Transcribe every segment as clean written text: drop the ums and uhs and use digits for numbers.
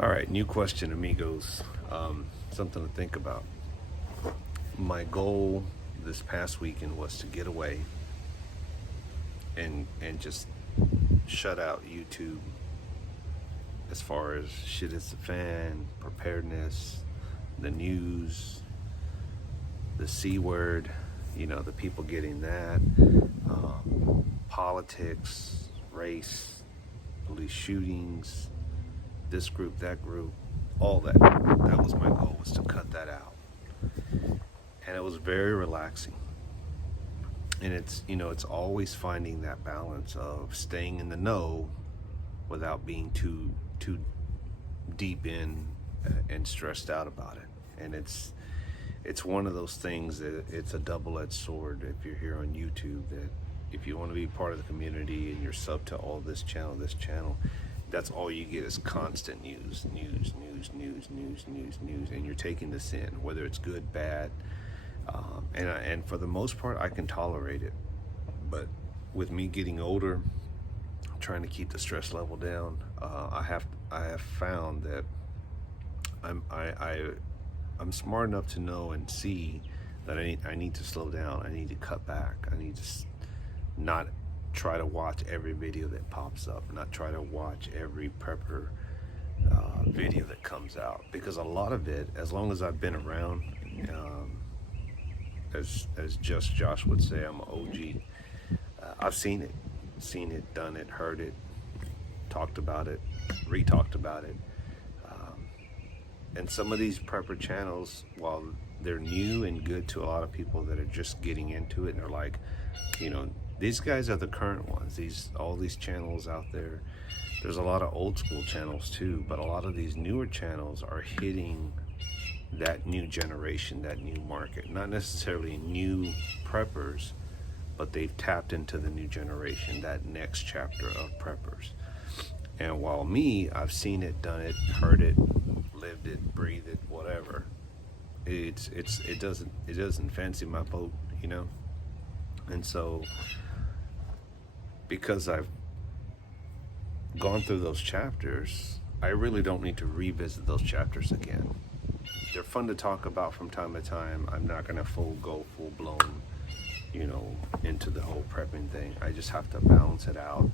All right, new question, amigos. Something to think about. My goal this past weekend was to get away and just shut out YouTube as far as shit is the fan, preparedness, the news, the C word, the people getting that, politics, race, police shootings, this group, that group, all that. That was my goal, was to cut that out. And it was very relaxing. And it's always finding that balance of staying in the know without being too deep in and stressed out about it. And it's one of those things that it's a double-edged sword. If you're here on YouTube, that if you want to be part of the community and you're sub to all this channel, that's all you get is constant news, and you're taking this in, whether it's good, bad, and for the most part, I can tolerate it. But with me getting older, trying to keep the stress level down, I have found that I'm smart enough to know and see that I need to slow down. I need to cut back. I need to not try to watch every video that pops up, not try to watch every prepper video that comes out, because a lot of it, as long as I've been around, as Just Josh would say, I'm an OG. I've seen it, done it, heard it, talked about it, re-talked about it. And some of these prepper channels, while they're new and good to a lot of people that are just getting into it, and they're like, these guys are the current ones. All these channels out there, there's a lot of old school channels too, but a lot of these newer channels are hitting that new generation, that new market. Not necessarily new preppers, but they've tapped into the new generation, that next chapter of preppers. And while me, I've seen it, done it, heard it, lived it, breathed it, whatever. It doesn't fancy my boat, And so, because I've gone through those chapters, I really don't need to revisit those chapters again. They're fun to talk about from time to time. I'm not gonna go full blown, into the whole prepping thing. I just have to balance it out,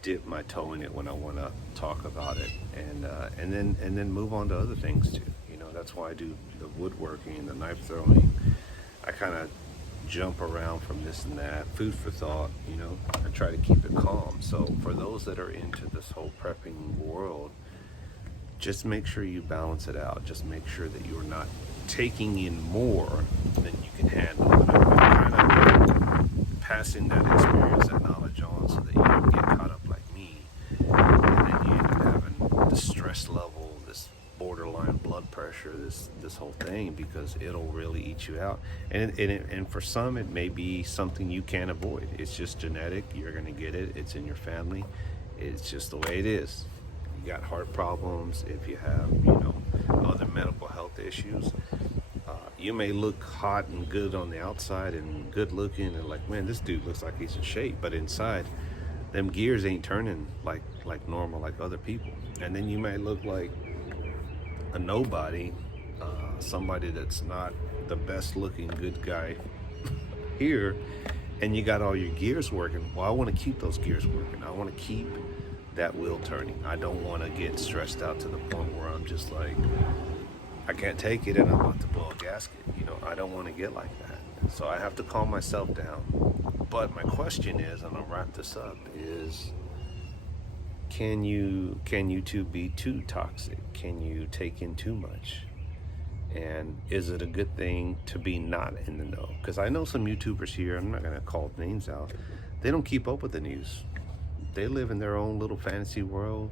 dip my toe in it when I want to talk about it, and then move on to other things too. That's why I do the woodworking, the knife throwing. I kind of jump around from this and that, food for thought. I try to keep it calm. So for those that are into this whole prepping world, just make sure you balance it out. Just make sure that you're not taking in more than you can handle. And I'm kind of passing that experience and knowledge on so that you don't get caught up like me, and then you end up having the stress level, this borderline blood pressure, this whole thing, because it'll really eat you out. And for some, it may be something you can't avoid. It's just genetic. You're gonna get it. It's in your family. It's just the way it is. You got heart problems, if you have, other medical health issues, you may look hot and good on the outside and good looking and like, man, this dude looks like he's in shape, but inside, them gears ain't turning like normal, like other people. And then you may look like a nobody, somebody that's not the best looking good guy here, and you got all your gears working. Well, I want to keep those gears working. I want to keep that wheel turning. I don't want to get stressed out to the point where I'm just like, I can't take it and I'm about to blow a gasket. I don't want to get like that. So I have to calm myself down. But my question is, and I'll wrap this up, is can YouTube be too toxic? Can you take in too much? And is it a good thing to be not in the know? Because I know some YouTubers here, I'm not going to call names out, they don't keep up with the news. They live in their own little fantasy world,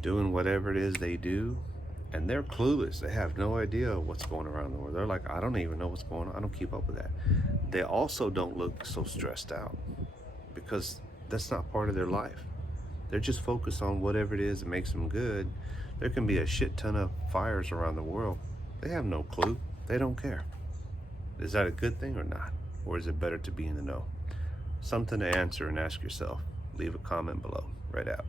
doing whatever it is they do, and they're clueless. They have no idea what's going around the world. They're like, I don't even know what's going on. I don't keep up with that. They also don't look so stressed out, because that's not part of their life. They're just focused on whatever it is that makes them good. There can be a shit ton of fires around the world. They have no clue. They don't care. Is that a good thing or not? Or is it better to be in the know? Something to answer and ask yourself. Leave a comment below. Right out.